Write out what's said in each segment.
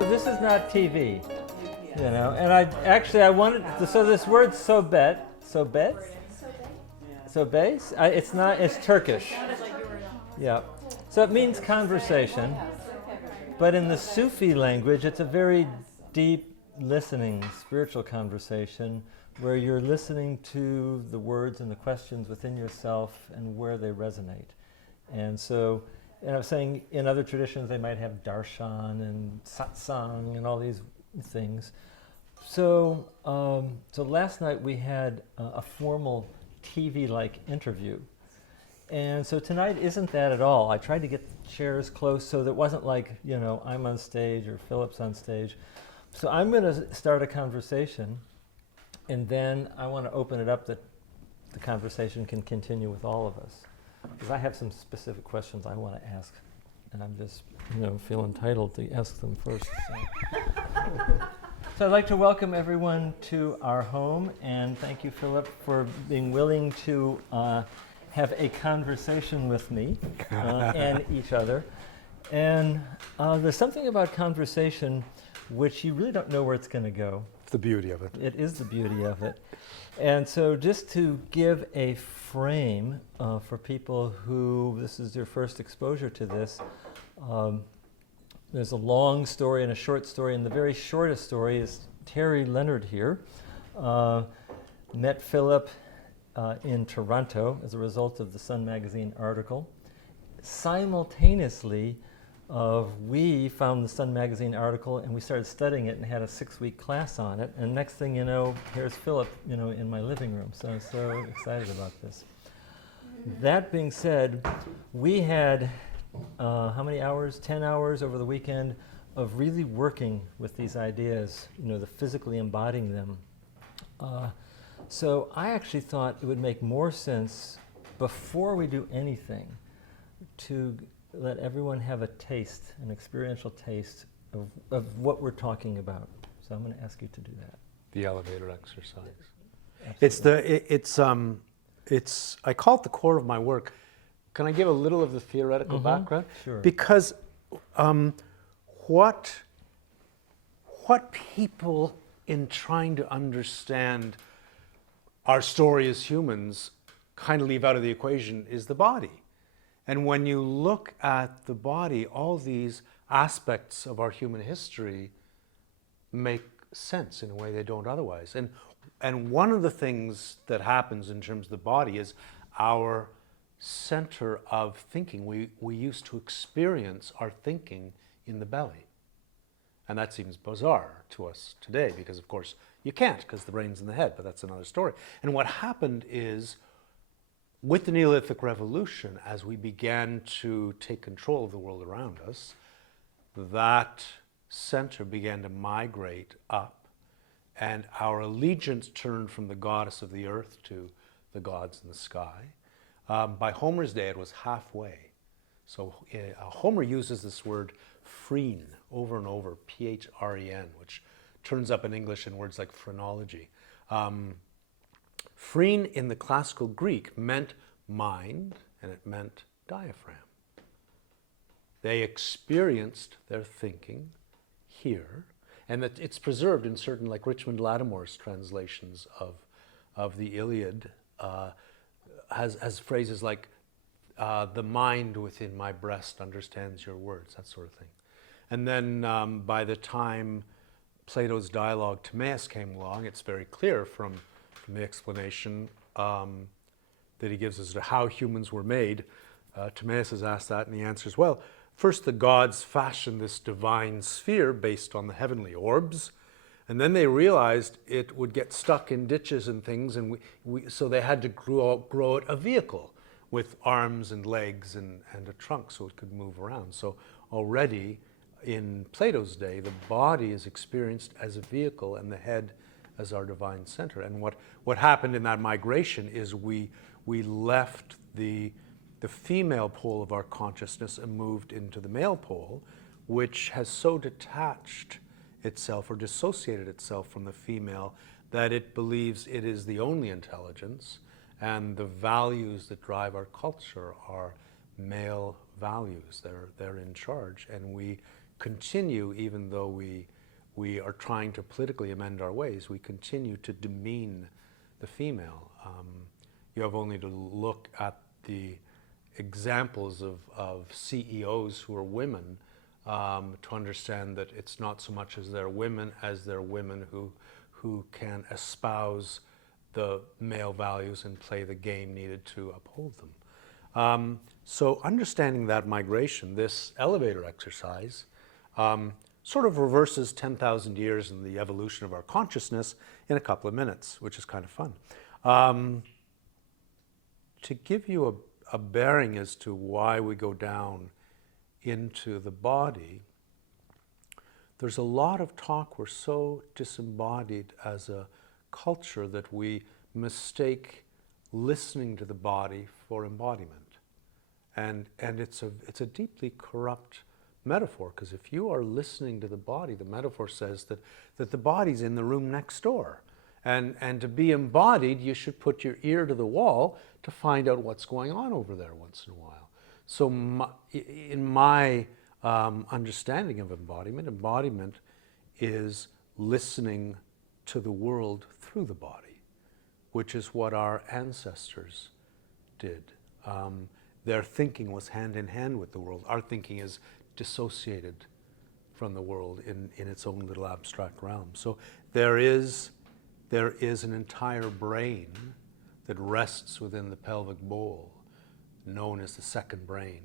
This is not TV, you know. And I wanted so this word sobet, it's not. It's Turkish. Yeah. So it means conversation, but in the Sufi language, it's a very deep listening, spiritual conversation where you're listening to the words and the questions within yourself and where they resonate. And so, and I was saying in other traditions they might have darshan and satsang and all these things. So, so last night we had a formal TV-like interview. And so tonight isn't that at all. I tried to get the chairs close so that it wasn't like, you know, I'm on stage or Philip's on stage. So I'm going to start a conversation, and then I want to open it up that the conversation can continue with all of us. Because I have some specific questions I want to ask, and I'm just, you know, feel entitled to ask them first. So I'd like to welcome everyone to our home, and thank you, Philip, for being willing to have a conversation with me and each other. And there's something about conversation which you really don't know where it's going to go. It's the beauty of it. It is the beauty of it. And so just to give a frame for people who this is their first exposure to this, there's a long story and a short story, and the very shortest story is Terry Leonard here. Met Philip in Toronto as a result of the Sun magazine article. Simultaneously, we found the Sun magazine article and we started studying it and had a 6-week class on it. And next thing you know, here's Philip, you know, in my living room. So I'm so excited about this. That being said, we had how many hours? 10 hours over the weekend of really working with these ideas, you know, the physically embodying them. So I actually thought it would make more sense before we do anything to let everyone have a taste, an experiential taste of what we're talking about. So I'm going to ask you to do that. The elevator exercise. Absolutely. It's I call it the core of my work. Can I give a little of the theoretical background? Sure. Because what people in trying to understand our story as humans kind of leave out of the equation is the body. And when you look at the body, all these aspects of our human history make sense in a way they don't otherwise. And one of the things that happens in terms of the body is our center of thinking. We used to experience our thinking in the belly. And that seems bizarre to us today because, of course, you can't because the brain's in the head, but that's another story. And what happened is, with the Neolithic Revolution, as we began to take control of the world around us, that center began to migrate up, and our allegiance turned from the goddess of the earth to the gods in the sky. By Homer's day, it was halfway. So Homer uses this word phrene over and over, P-H-R-E-N, which turns up in English in words like phrenology. Phrene in the classical Greek meant mind, and it meant diaphragm. They experienced their thinking here, and that it's preserved in certain, like Richmond Lattimore's translations of the Iliad, has phrases like, the mind within my breast understands your words, that sort of thing. And then by the time Plato's dialogue Timaeus came along, it's very clear from the explanation that he gives as to how humans were made. Timaeus is asked that, and he answers, well, first the gods fashioned this divine sphere based on the heavenly orbs, and then they realized it would get stuck in ditches and things, and so they had to grow it a vehicle with arms and legs and a trunk so it could move around. So already in Plato's day, the body is experienced as a vehicle and the head as our divine center. And what happened in that migration is we left the female pole of our consciousness and moved into the male pole, which has so detached itself or dissociated itself from the female that it believes it is the only intelligence, and the values that drive our culture are male values. They're in charge, and we continue, even though we are trying to politically amend our ways, we continue to demean the female. You have only to look at the examples of CEOs who are women to understand that it's not so much as they're women who can espouse the male values and play the game needed to uphold them. So understanding that migration, this elevator exercise sort of reverses 10,000 years in the evolution of our consciousness in a couple of minutes, which is kind of fun. To give you a bearing as to why we go down into the body, there's a lot of talk. We're so disembodied as a culture that we mistake listening to the body for embodiment. And it's a deeply corrupt metaphor, because if you are listening to the body, the metaphor says that the body's in the room next door. And to be embodied, you should put your ear to the wall to find out what's going on over there once in a while. So in my understanding of embodiment is listening to the world through the body, which is what our ancestors did. Their thinking was hand in hand with the world. Our thinking is dissociated from the world in its own little abstract realm. So there is an entire brain that rests within the pelvic bowl, known as the second brain.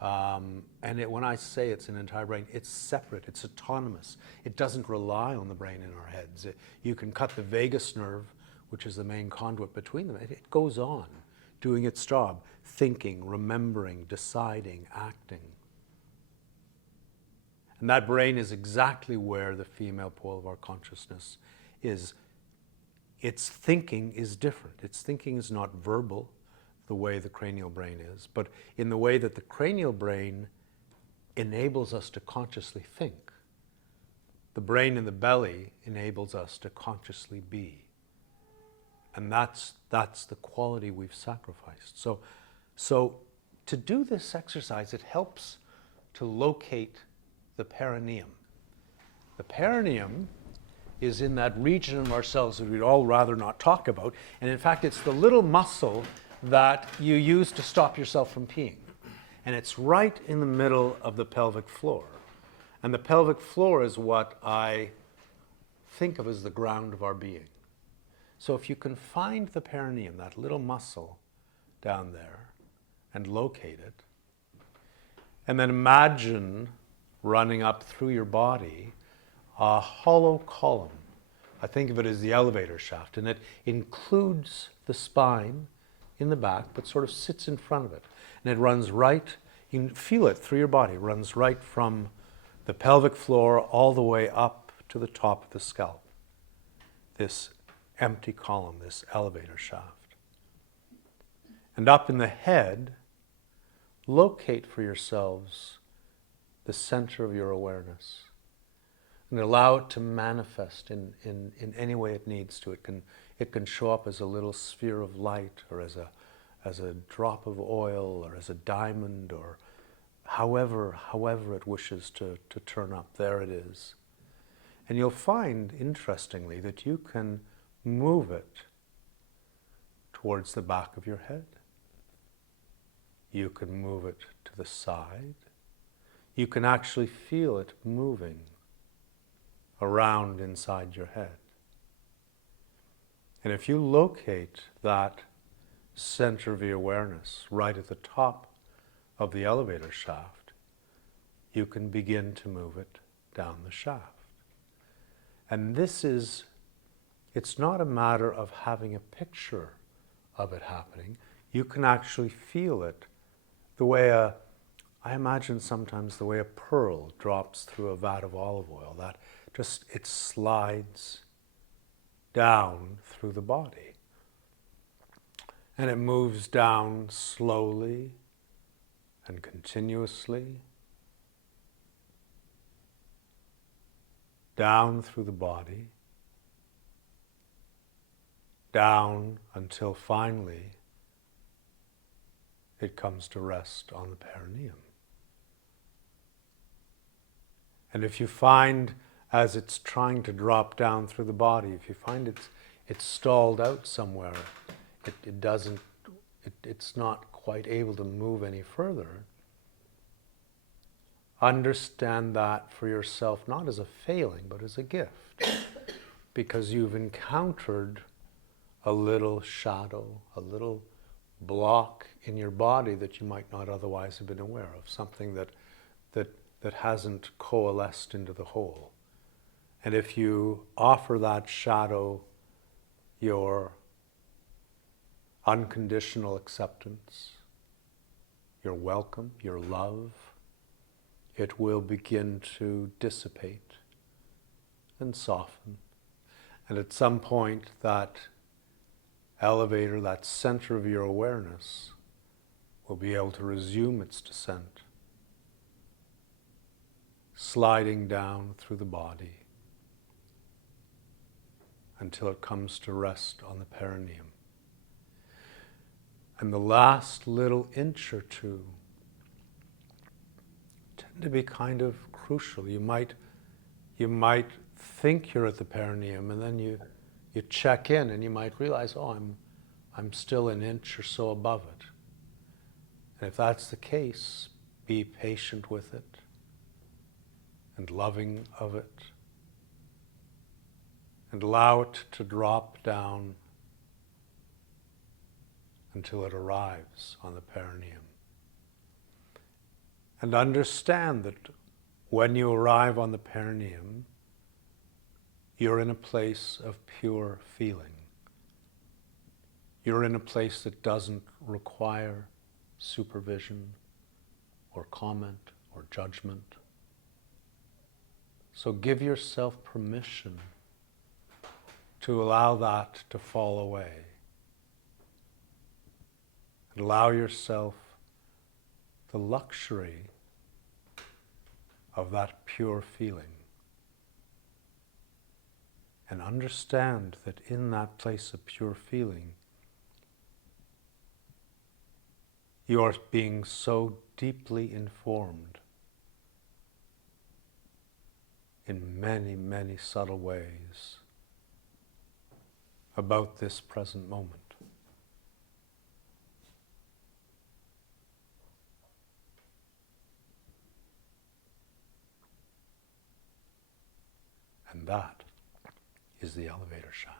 When I say it's an entire brain, it's separate, it's autonomous. It doesn't rely on the brain in our heads. You can cut the vagus nerve, which is the main conduit between them. It goes on doing its job, thinking, remembering, deciding, acting. And that brain is exactly where the female pole of our consciousness is. Its thinking is different. Its thinking is not verbal, the way the cranial brain is, but in the way that the cranial brain enables us to consciously think. The brain in the belly enables us to consciously be. And that's the quality we've sacrificed. So to do this exercise, it helps to locate the perineum. The perineum is in that region of ourselves that we'd all rather not talk about. And in fact, it's the little muscle that you use to stop yourself from peeing. And it's right in the middle of the pelvic floor. And the pelvic floor is what I think of as the ground of our being. So if you can find the perineum, that little muscle down there, and locate it, and then imagine running up through your body a hollow column. I think of it as the elevator shaft, and it includes the spine in the back, but sort of sits in front of it. And it runs right, you can feel it through your body, it runs right from the pelvic floor all the way up to the top of the scalp. This empty column, this elevator shaft. And up in the head, locate for yourselves the center of your awareness and allow it to manifest in any way it needs to. It can show up as a little sphere of light, or as a drop of oil, or as a diamond, or however it wishes to turn up. There it is. And you'll find, interestingly, that you can move it towards the back of your head. You can move it to the side. You can actually feel it moving around inside your head. And if you locate that center of your awareness right at the top of the elevator shaft, you can begin to move it down the shaft. And it's not a matter of having a picture of it happening. You can actually feel it the way I imagine sometimes the way a pearl drops through a vat of olive oil, that it slides down through the body. And it moves down slowly and continuously, down through the body, down until finally it comes to rest on the perineum. And if you find, as it's trying to drop down through the body, if you find it's stalled out somewhere, it's not quite able to move any further, understand that for yourself not as a failing, but as a gift. Because you've encountered a little shadow, a little block in your body that you might not otherwise have been aware of, something that hasn't coalesced into the whole. And if you offer that shadow your unconditional acceptance, your welcome, your love, it will begin to dissipate and soften. And at some point, that elevator, that center of your awareness, will be able to resume its descent, sliding down through the body until it comes to rest on the perineum. And the last little inch or two tend to be kind of crucial. You might think you're at the perineum, and then you check in and you might realize, oh, I'm still an inch or so above it. And if that's the case, be patient with it and loving of it, and allow it to drop down until it arrives on the perineum. And understand that when you arrive on the perineum, you're in a place of pure feeling. You're in a place that doesn't require supervision or comment or judgment. So give yourself permission to allow that to fall away. And allow yourself the luxury of that pure feeling. And understand that in that place of pure feeling, you are being so deeply informed in many, many subtle ways about this present moment. And that is the elevator shaft.